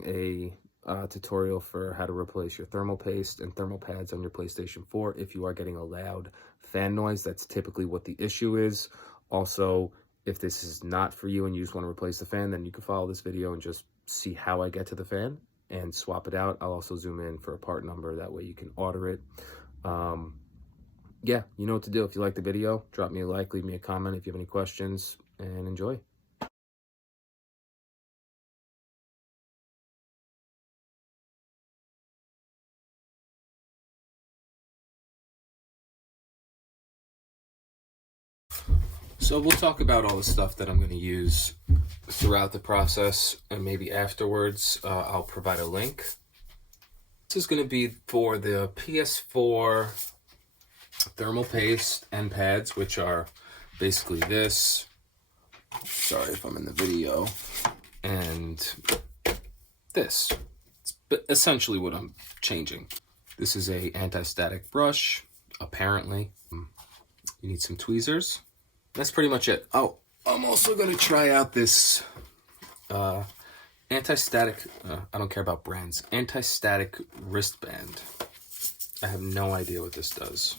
watching a tutorial for how to replace your thermal paste and thermal pads on your PlayStation 4 if you are getting a loud fan noise. That's typically what the issue is. Also, if this is not for you and you just want to replace the fan, then you can follow this video and just see how I get to the fan and swap it out. I'll also zoom in for a part number, that way you can order it. Yeah, you know what to do. If you like the video, drop me a like, leave me a comment if you have any questions, and enjoy. So we'll talk about all the stuff that I'm going to use throughout the process, and maybe afterwards I'll provide a link. This is going to be for the PS4 thermal paste and pads, which are basically this. Sorry if I'm in the video. And this. It's essentially what I'm changing. This is a anti-static brush, apparently. You need some tweezers. That's pretty much it. Oh, I'm also going to try out this anti-static, I don't care about brands, anti-static wristband. I have no idea what this does.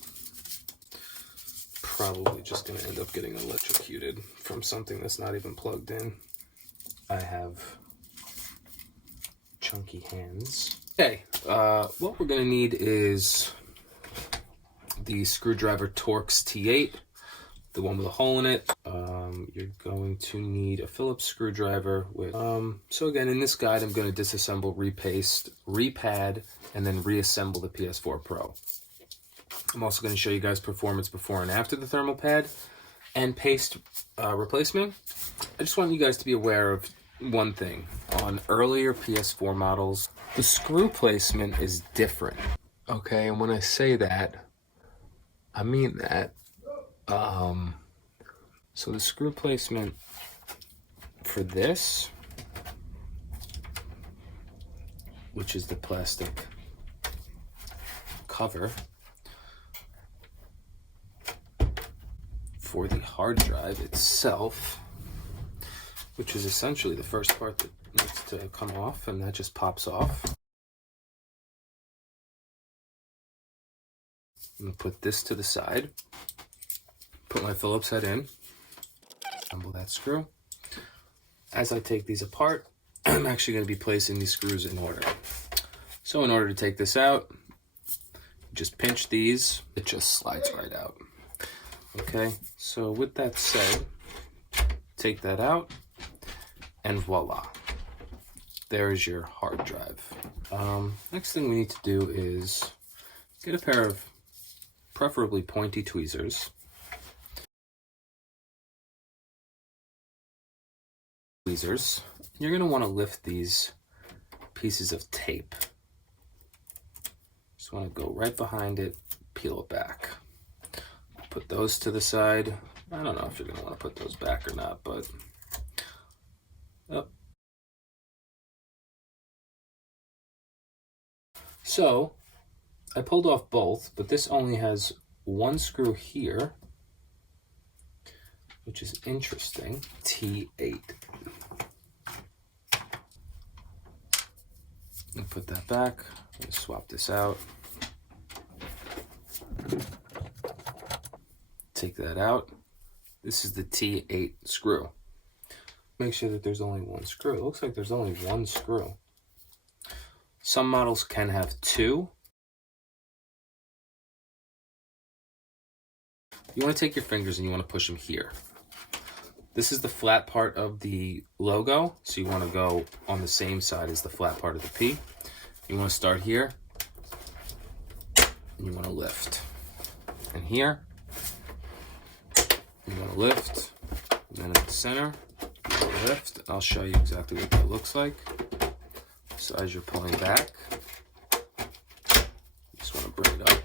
Probably just going to end up getting electrocuted from something that's not even plugged in. I have chunky hands. Okay, what we're going to need is the screwdriver Torx T8. The one with a hole in it. You're going to need a Phillips screwdriver with, so again, in this guide, I'm going to disassemble, repaste, repad, and then reassemble the PS4 Pro. I'm also going to show you guys performance before and after the thermal pad and paste replacement. I just want you guys to be aware of one thing. On earlier PS4 models, the screw placement is different. Okay, and when I say that, I mean that. So the screw placement for this, which is the plastic cover for the hard drive itself, which is essentially the first part that needs to come off, and that just pops off. I'm gonna put this to the side. Put my Phillips head in, assemble that screw. As I take these apart, I'm actually going to be placing these screws in order. So in order to take this out, just pinch these, it just slides right out. Okay, so with that said, take that out, and voila. There is your hard drive. Next thing we need to do is get a pair of preferably pointy tweezers. You're going to want to lift these pieces of tape. Just want to go right behind it, peel it back. Put those to the side. I don't know if you're going to want to put those back or not, but So I pulled off both, but this only has one screw here, which is interesting. T8. I'll put that back. Let's swap this out. Take that out. This is the T8 screw. Make sure that there's only one screw. It looks like there's only one screw. Some models can have two. You want to take your fingers and you want to push them here. This is the flat part of the logo, so you want to go on the same side as the flat part of the P. You want to start here, and you want to lift. And here, you want to lift, and then in the center, you want to lift. I'll show you exactly what that looks like. So as you're pulling back, you just want to bring it up.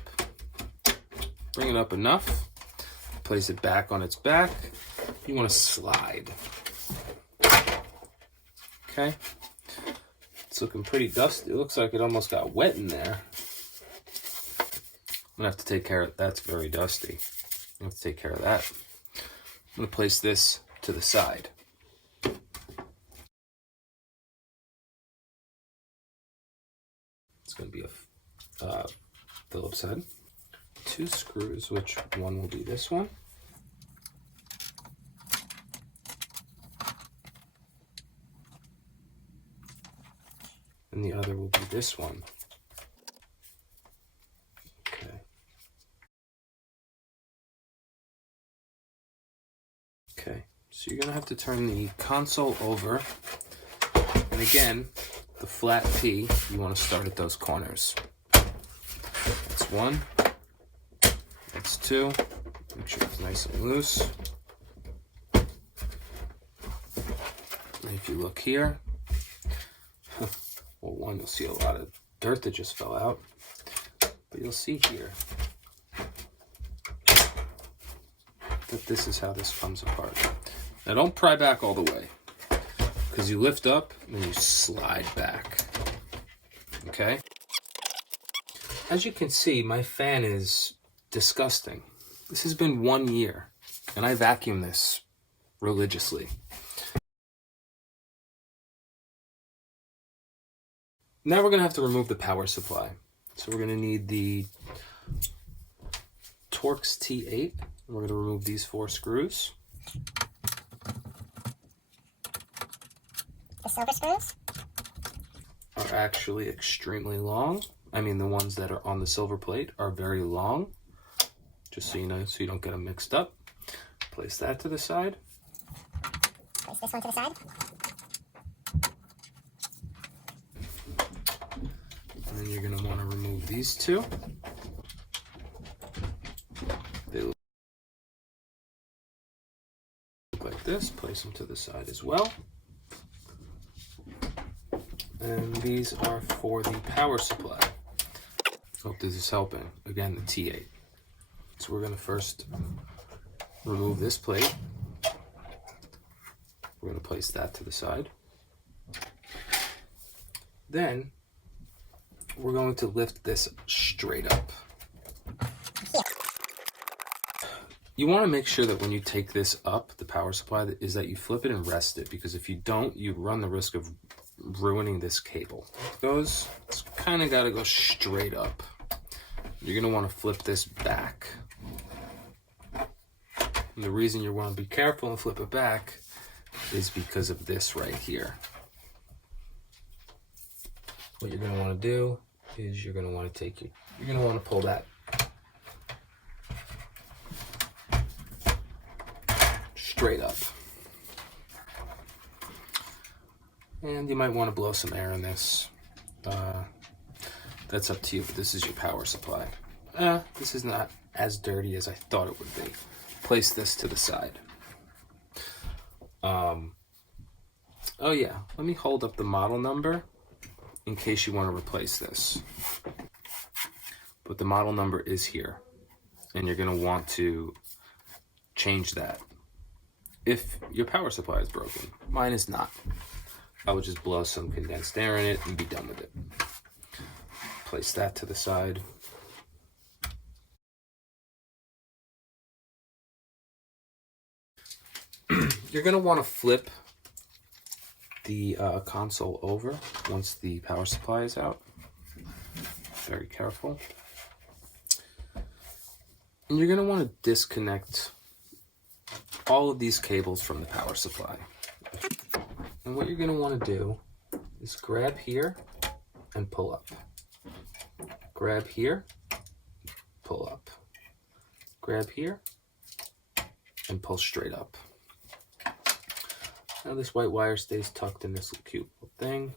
Bring it up enough, place it back on its back. You want to slide. Okay. It's looking pretty dusty. It looks like it almost got wet in there. I'm gonna have to take care of that's very dusty. I have to take care of that. I'm gonna place this to the side. It's going to be a Phillips head. 2 screws, which one will be this one. And the other will be this one. Okay. Okay, so you're gonna have to turn the console over. And again, the flat P, you wanna start at those corners. That's 1, that's 2, make sure it's nice and loose. And if you look here, well, 1, you'll see a lot of dirt that just fell out, but you'll see here that this is how this comes apart. Now don't pry back all the way, because you lift up and then you slide back, okay? As you can see, my fan is disgusting. This has been 1 year, and I vacuum this religiously. Now we're gonna have to remove the power supply. So we're gonna need the Torx T8. We're gonna remove these 4 screws. The silver screws are actually extremely long. I mean, the ones that are on the silver plate are very long. Just so you know, so you don't get them mixed up. Place that to the side. Place this one to the side. And then you're going to want to remove these 2. They look like this. Place them to the side as well. And these are for the power supply. Hope this is helping. Again, the T8. So we're going to first remove this plate. We're going to place that to the side. Then we're going to lift this straight up. You want to make sure that when you take this up, the power supply, is that you flip it and rest it, because if you don't, you run the risk of ruining this cable. It's kind of got to go straight up. You're going to want to flip this back. And the reason you want to be careful and flip it back is because of this right here. What you're going to want to do is you're going to want to you're going to want to pull that straight up. And you might want to blow some air in this. That's up to you, but this is your power supply. This is not as dirty as I thought it would be. Place this to the side. Oh yeah, let me hold up the model number in case you want to replace this. But the model number is here, and you're going to want to change that if your power supply is broken. Mine is not. I would just blow some condensed air in it and be done with it. Place that to the side. You're going to want to flip the console over once the power supply is out. Very careful. And you're going to want to disconnect all of these cables from the power supply. And what you're going to want to do is grab here and pull up. Grab here, pull up. Grab here and pull straight up. Now this white wire stays tucked in this cute little thing.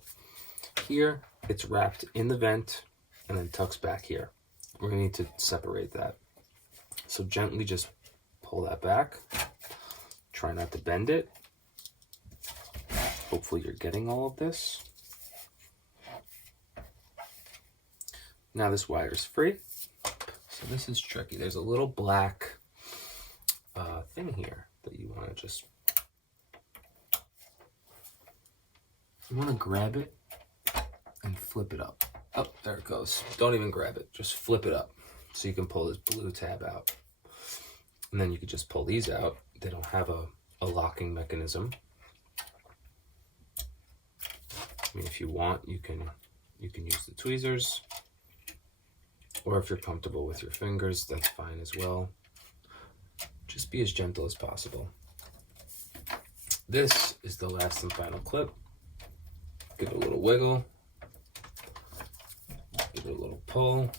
Here, it's wrapped in the vent and then tucks back here. We're going to need to separate that. So gently just pull that back. Try not to bend it. Hopefully you're getting all of this. Now this wire is free. So this is tricky. There's a little black thing here that you want to just... You want to grab it and flip it up. Oh, there it goes. Don't even grab it. Just flip it up so you can pull this blue tab out. And then you could just pull these out. They don't have a locking mechanism. I mean, if you want, you can You can use the tweezers, or if you're comfortable with your fingers, that's fine as well. Just be as gentle as possible. This is the last and final clip. Give it a little wiggle, give it a little pull.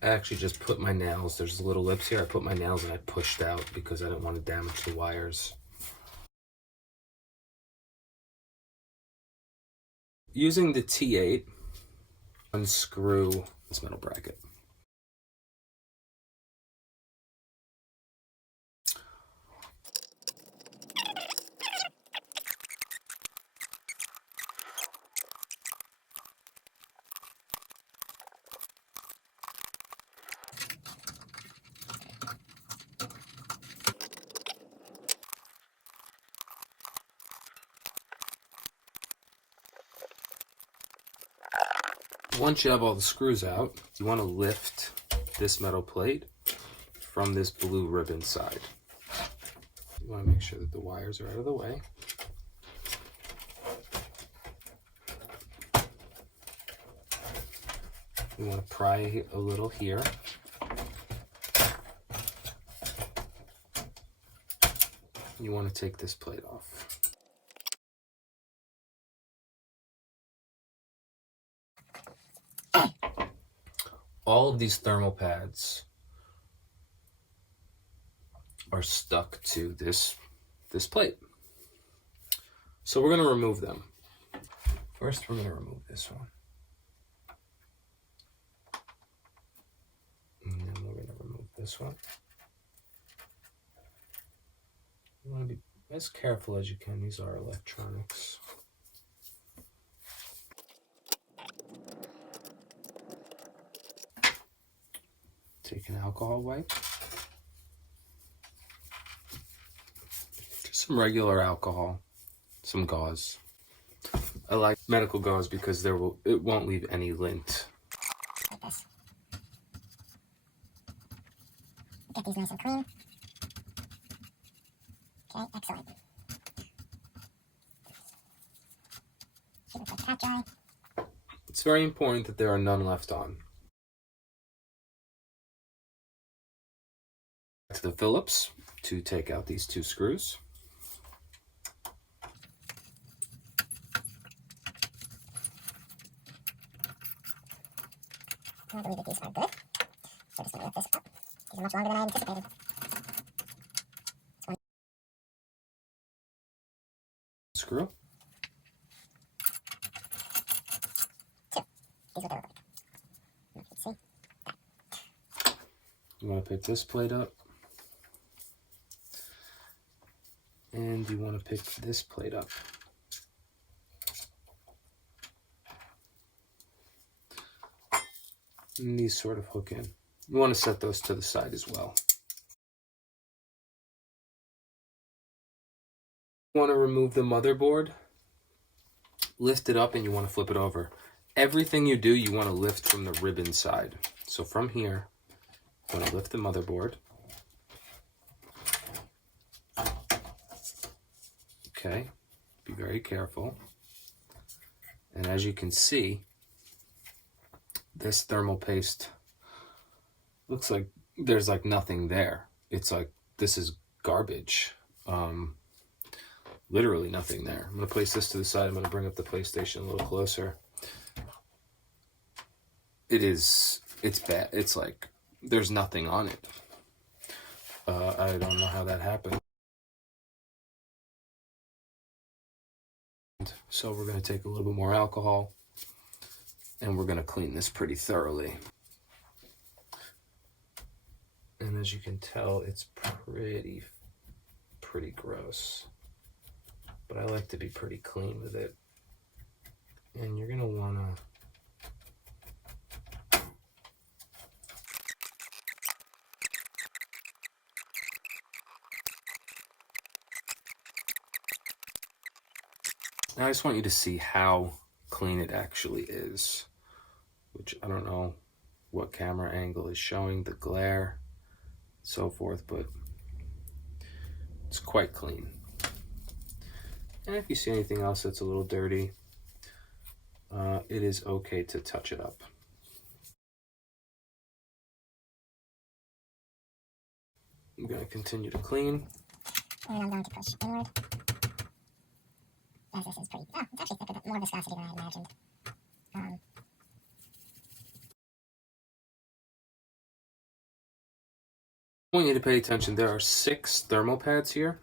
I actually just put my nails, there's little lips here, I put my nails and I pushed out because I didn't want to damage the wires. Using the T8, unscrew this metal bracket. Once you have all the screws out, you want to lift this metal plate from this blue ribbon side. You want to make sure that the wires are out of the way. You want to pry a little here. You want to take this plate off. All of these thermal pads are stuck to this plate. So we're going to remove them. First, we're going to remove this one. And then we're going to remove this one. You want to be as careful as you can. These are electronics. Take an alcohol wipe. Just some regular alcohol, some gauze. I like medical gauze because it won't leave any lint. Like this. Get these nice and clean. Okay, excellent. Keep it like cat dry. It's very important that there are none left on. To the Phillips to take out these two screws. I believe that these are good. So just going to lift this up. These are much longer than I anticipated. Screw. Two. These are what they look like. You can see. You want to pick this plate up. And you want to pick this plate up. And these sort of hook in. You want to set those to the side as well. You want to remove the motherboard, lift it up, and you want to flip it over. Everything you do, you want to lift from the ribbon side. So from here, you want to lift the motherboard. Okay, be very careful. And as you can see, this thermal paste looks like there's like nothing there. It's like, this is garbage. Literally nothing there. I'm gonna place this to the side. I'm gonna bring up the PlayStation a little closer. It's bad. It's like, there's nothing on it. I don't know how that happened. So we're going to take a little bit more alcohol and we're going to clean this pretty thoroughly. And as you can tell, it's pretty gross. But I like to be pretty clean with it. And you're going to want to now I just want you to see how clean it actually is, which I don't know what camera angle is showing the glare, so forth, but It's quite clean. And if you see anything else that's a little dirty, it is okay to touch it up. I'm going to continue to clean. And I'm going to push inward. As this is pretty, it's actually thicker, more viscosity than I had imagined. I want you to pay attention. There are 6 thermal pads here.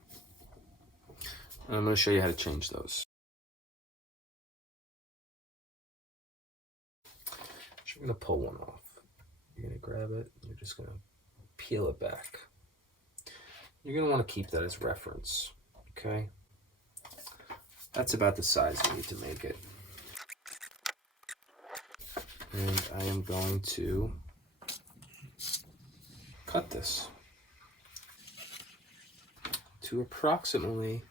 And I'm going to show you how to change those. So you're going to pull one off. You're going to grab it. You're just going to peel it back. You're going to want to keep that as reference. Okay? That's about the size you need to make it. And I am going to cut this to approximately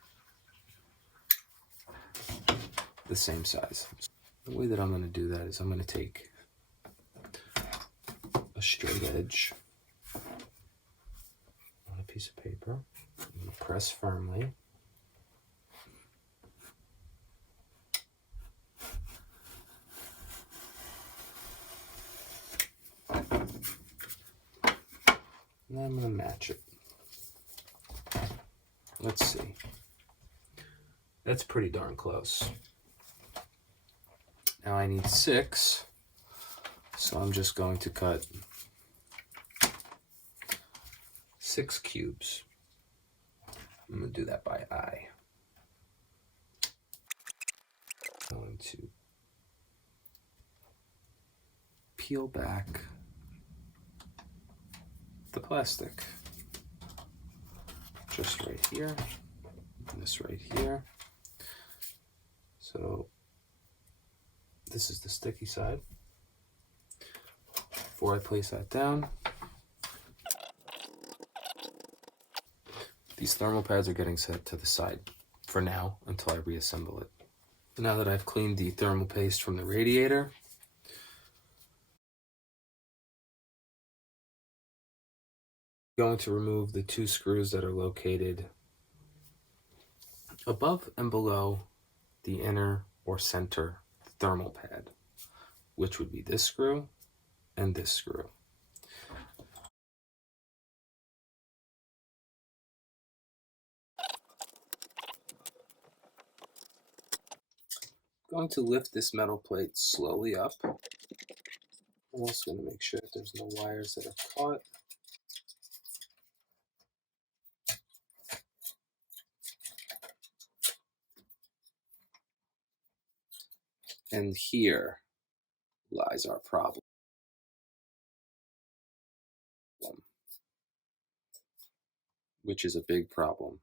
the same size. The way that I'm going to do that is I'm going to take a straight edge on a piece of paper. I'm going to press firmly. And then I'm going to match it. Let's see. That's pretty darn close. Now I need 6, so I'm just going to cut 6 cubes. I'm going to do that by eye. I'm going to peel back the plastic. Just right here, and this right here. So this is the sticky side. Before I place that down, these thermal pads are getting set to the side for now until I reassemble it. So now that I've cleaned the thermal paste from the radiator, I'm going to remove the 2 screws that are located above and below the inner or center thermal pad, which would be this screw and this screw. I'm going to lift this metal plate slowly up. I'm also going to make sure that there's no wires that are caught. And here lies our problem, which is a big problem.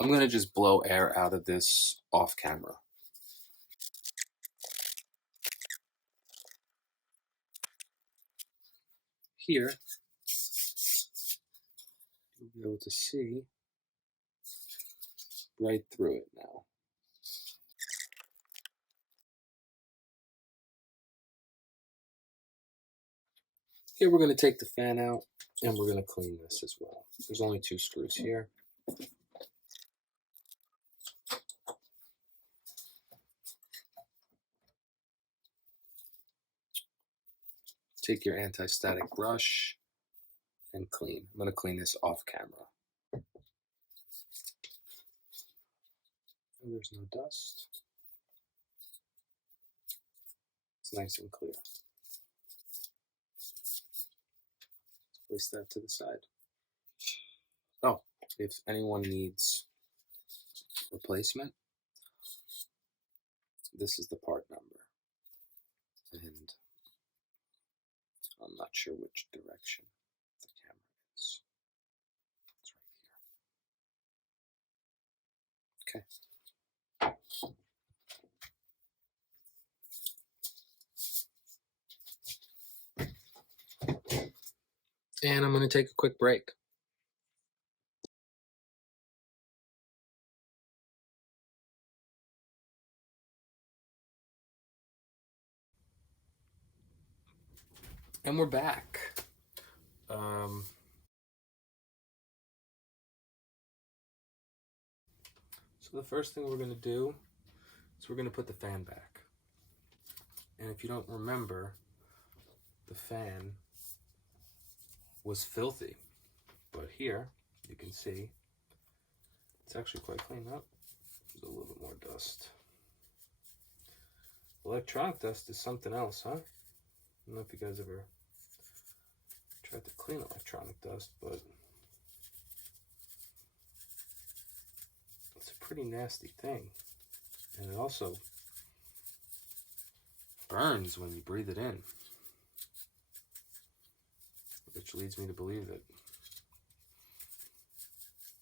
I'm going to just blow air out of this off camera. Here, you'll be able to see right through it now. Here we're going to take the fan out and we're going to clean this as well. There's only 2 screws here. Take your anti-static brush and clean. I'm going to clean this off camera. And there's no dust. It's nice and clear. Place that to the side. Oh, if anyone needs replacement, this is the part number. And I'm not sure which direction the camera is. It's right here. Okay. And I'm going to take a quick break. And we're back. So the first thing we're going to do is we're going to put the fan back. And if you don't remember, the fan was filthy. But here, you can see, it's actually quite clean up. There's a little bit more dust. Electronic dust is something else, huh? I don't know if you guys ever tried to clean electronic dust, but it's a pretty nasty thing. And it also burns when you breathe it in, which leads me to believe that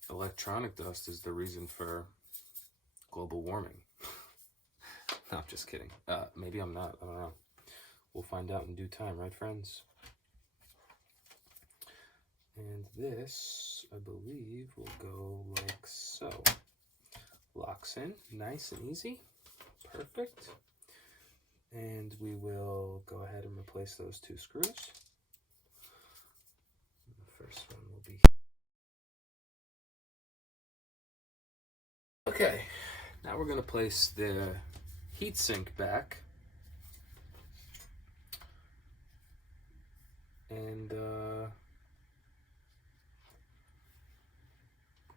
electronic dust is the reason for global warming. No, I'm just kidding. Maybe I'm not. I don't know. We'll find out in due time, right, friends? And this, I believe, will go like so. Locks in, nice and easy. Perfect. And we will go ahead and replace those 2 screws. The first one will be... Okay, now we're going to place the heatsink back. And we're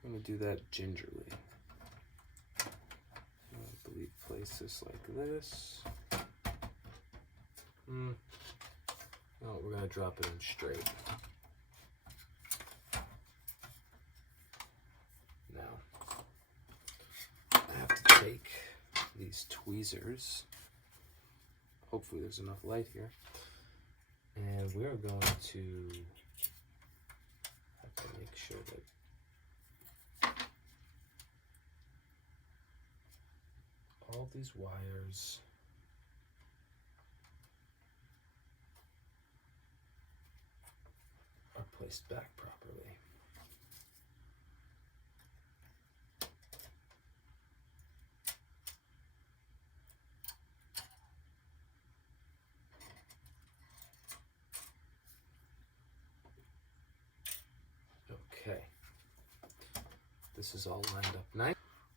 going to do that gingerly. I believe place this like this. No, we're going to drop it in straight. Now, I have to take these tweezers. Hopefully there's enough light here. And we're going to have to make sure that all these wires are placed back properly. Okay, this is all lined up nice.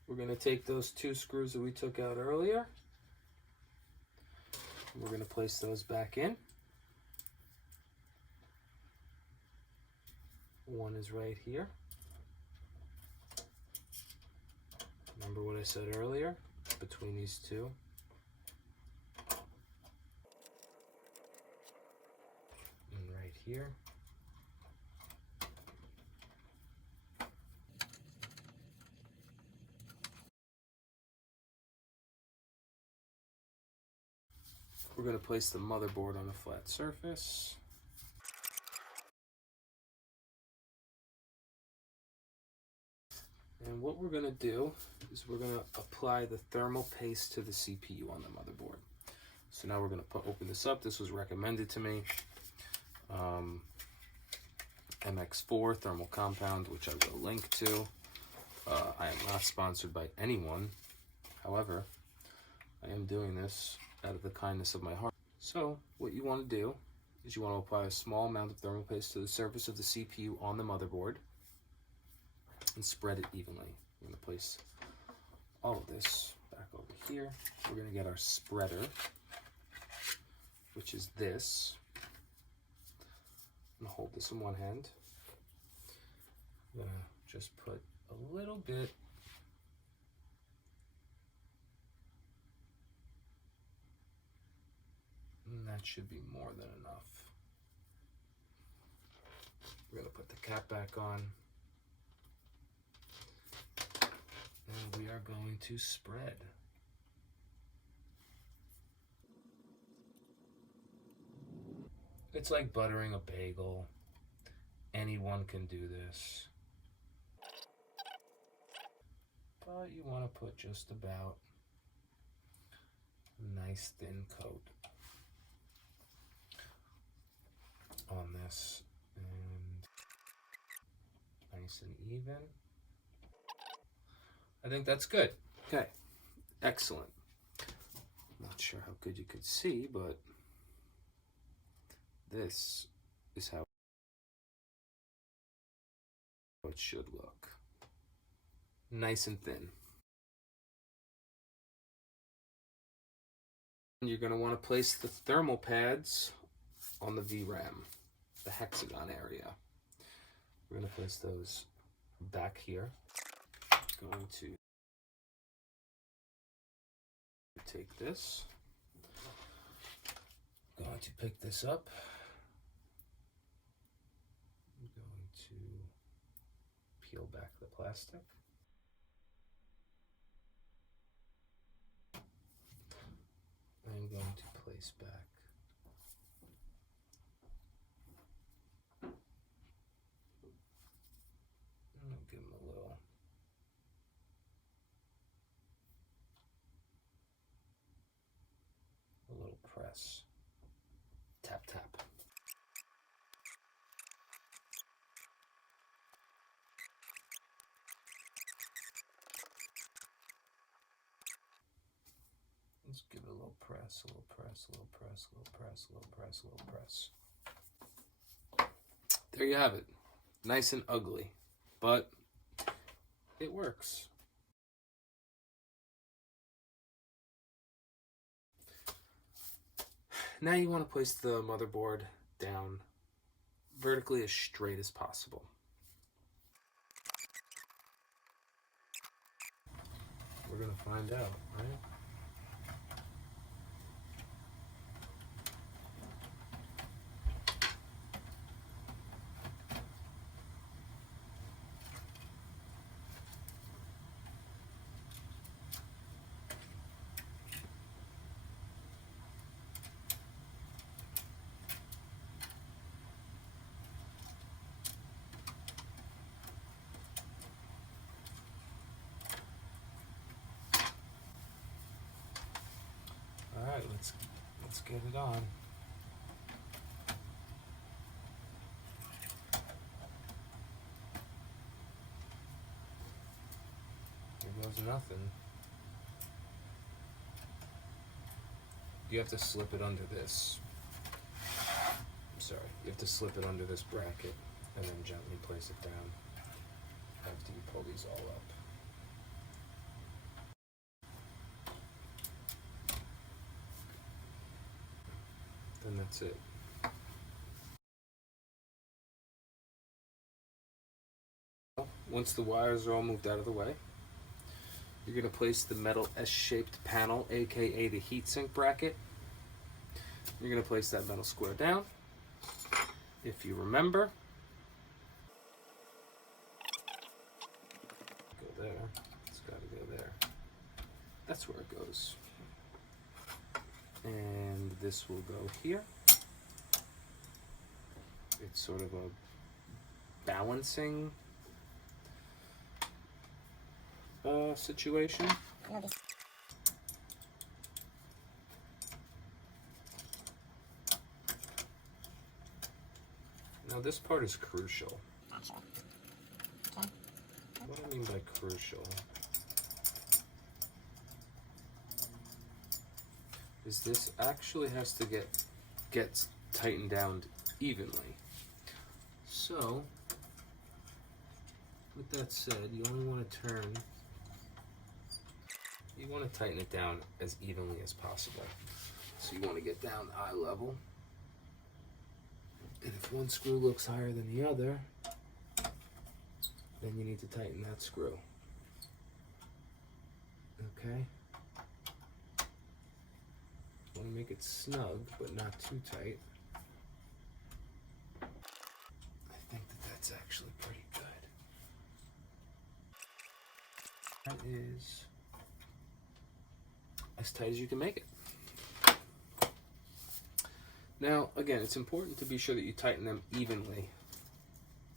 We're going to take those 2 screws that we took out earlier. We're going to place those back in. One is right here. Remember what I said earlier? Between these 2. And right here. We're going to place the motherboard on a flat surface. And what we're going to do is we're going to apply the thermal paste to the CPU on the motherboard. So now we're going to open this up. This was recommended to me. MX4 thermal compound, which I will link to. I am not sponsored by anyone. However, I am doing this out of the kindness of my heart. So what you want to do is you want to apply a small amount of thermal paste to the surface of the CPU on the motherboard and spread it evenly. We're going to place all of this back over here. We're going to get our spreader, which is this. I'm going to hold this in one hand. I'm going to just put a little bit and that should be more than enough. We're going to put the cap back on. And we are going to spread. It's like buttering a bagel. Anyone can do this. But you want to put just about a nice thin coat on this. And nice and even. I think that's good. Okay, excellent. Not sure how good you could see, but this is how it should look. Nice and thin. You're going to want to place the thermal pads on the VRam, the hexagon area. We're going to place those back here. Going to take this. Going to pick this up. I'm going to peel back the plastic. I'm going to place back and give them a little press. Tap, tap. Let's give it a little press, a little press, a little press, a little press, a little press, a little press. There you have it. Nice and ugly, but it works. Now you want to place the motherboard down vertically as straight as possible. We're going to find out, right? All right, let's get it on. Here goes nothing. You have to slip it under this. I'm sorry, you have to slip it under this bracket and then gently place it down after you pull these all up. Then that's it. Once the wires are all moved out of the way, you're going to place the metal S-shaped panel, aka the heatsink bracket. You're going to place that metal square down. If you remember, go there. It's got to go there. That's where it goes. And this will go here. It's sort of a balancing situation. Now this part is crucial. Okay. What do I mean by crucial? Is this actually has to get tightened down evenly. So, with that said, you only want to you want to tighten it down as evenly as possible. So you want to get down eye level. And if one screw looks higher than the other, then you need to tighten that screw. Okay? Want to make it snug, but not too tight. I think that's actually pretty good. That is as tight as you can make it. Now, again, it's important to be sure that you tighten them evenly.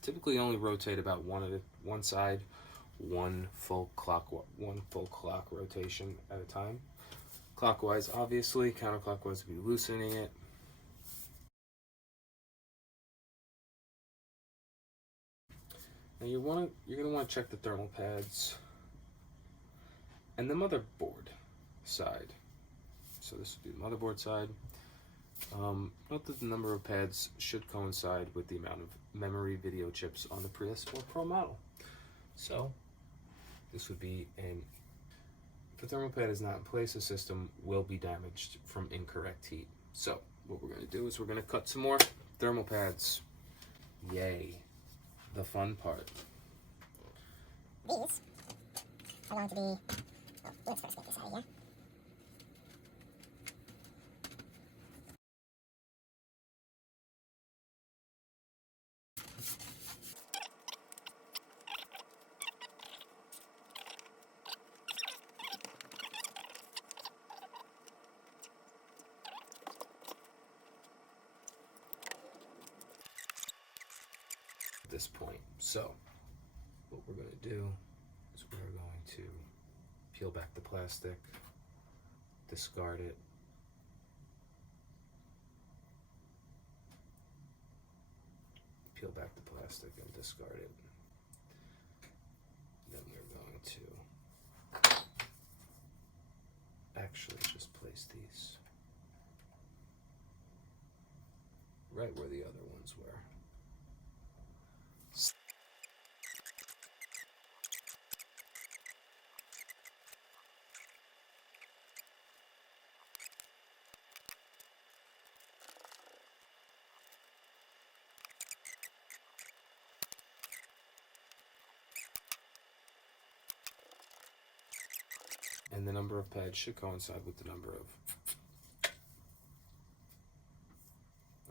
Typically only rotate about one side, one full clock rotation at a time. Clockwise, obviously. Counterclockwise would be loosening it. Now you're going to want to check the thermal pads and the motherboard side. So this would be the motherboard side. Note that the number of pads should coincide with the amount of memory video chips on the PS4 Pro model. So this would be an If a thermal pad is not in place, the system will be damaged from incorrect heat. So what we're going to do is we're going to cut some more thermal pads. Yay, the fun part. These are going to be, oh, let's first get this out of here. This point. So what we're going to do is we're going to peel back the plastic, discard it, peel back the plastic and discard it. Then we're going to actually just place these right where the other ones were. And the number of pads should coincide with the number of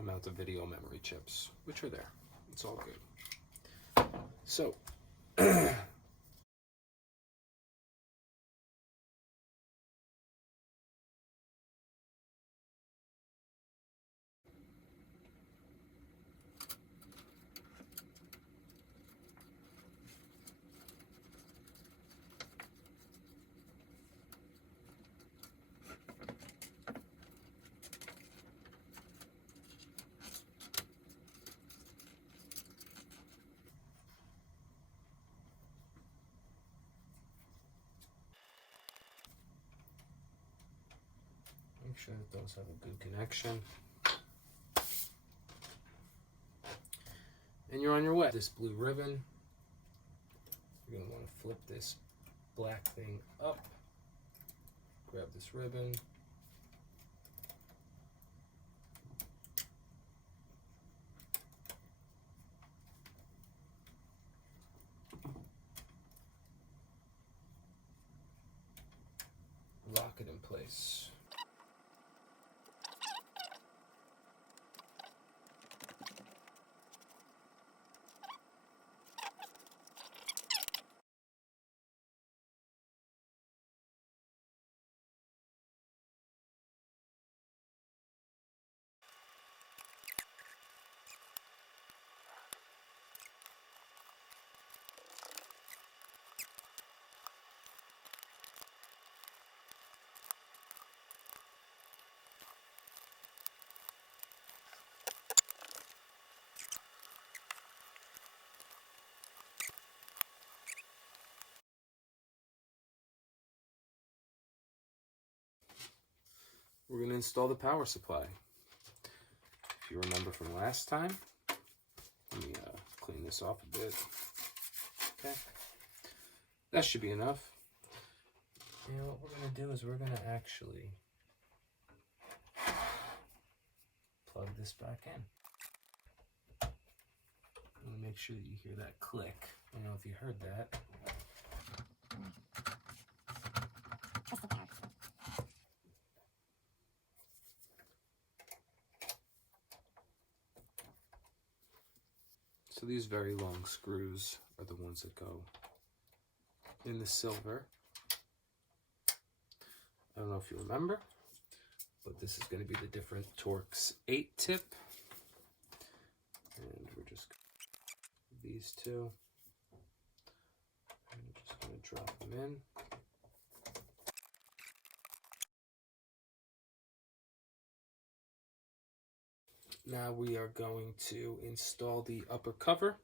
amount of video memory chips, which are there. It's all good. So make sure that those have a good connection. And you're on your way. This blue ribbon, you're going to want to flip this black thing up, grab this ribbon, lock it in place. We're going to install the power supply. If you remember from last time, let me clean this off a bit. Okay, that should be enough. And what we're going to do is we're going to actually plug this back in. I'm going to make sure that you hear that click. I don't know if you heard that. Twist it down. So these very long screws are the ones that go in the silver. I don't know if you remember, but this is going to be the different Torx 8 tip. And we're just these two. And we're just going to drop them in. Now we are going to install the upper cover.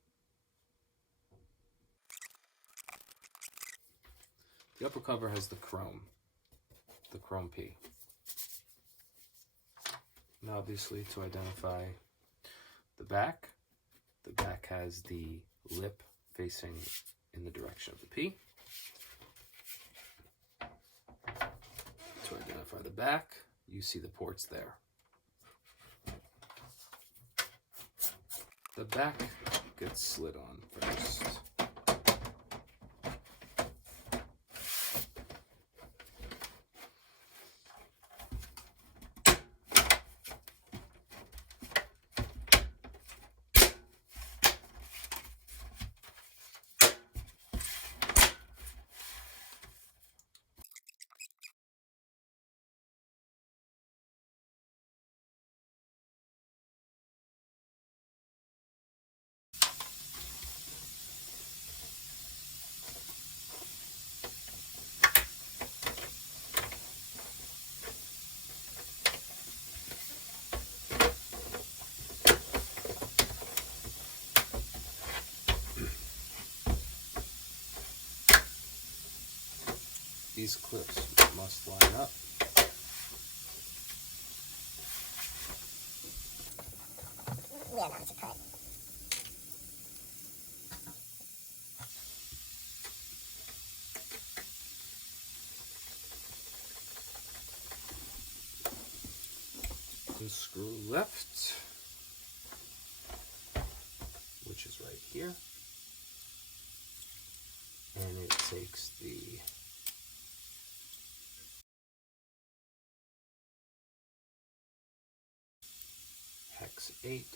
The upper cover has the chrome P. And obviously to identify the back has the lip facing in the direction of the P. verify the back. You see the ports there. The back gets slid on first. These clips must line up. Yeah, no, it's a cut. And screw left, which is right here. And it takes the hex 8.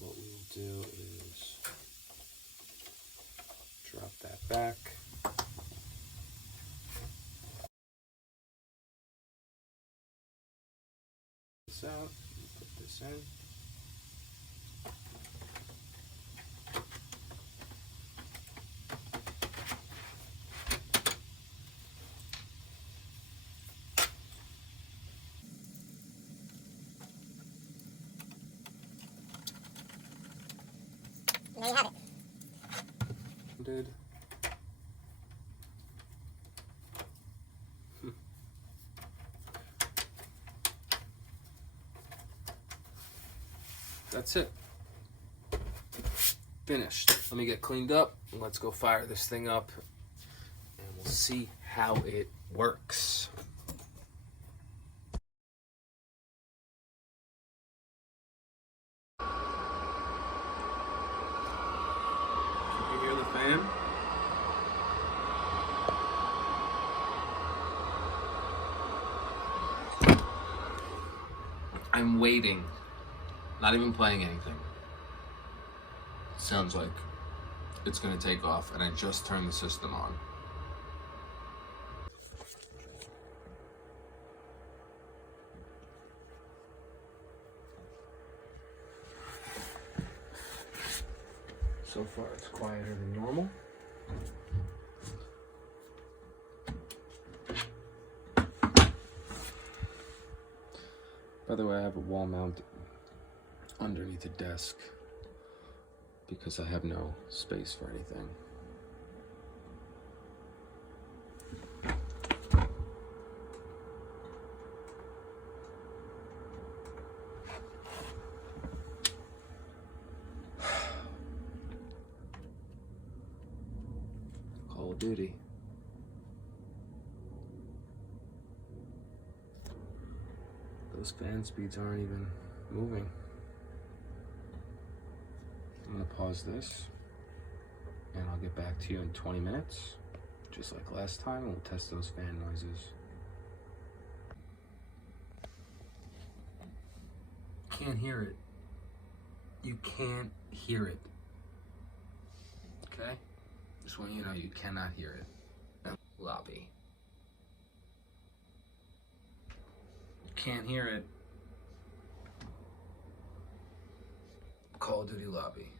What we'll do is drop that back. This out, put this in. There you have it. Did. That's it. Finished. Let me get cleaned up and let's go fire this thing up and we'll see how it works. You hear the fan? I'm waiting. Not even playing anything. Sounds like it's gonna take off, and I just turned the system on. So far, it's quieter than normal. By the way, I have a wall mount underneath the desk because I have no space for anything. Call of Duty. Those fan speeds aren't even moving. I'm gonna pause this and I'll get back to you in 20 minutes, just like last time, and we'll test those fan noises. Can't hear it. You can't hear it. Okay? Just want you to know you cannot hear it. Lobby. Can't hear it. Call of Duty lobby.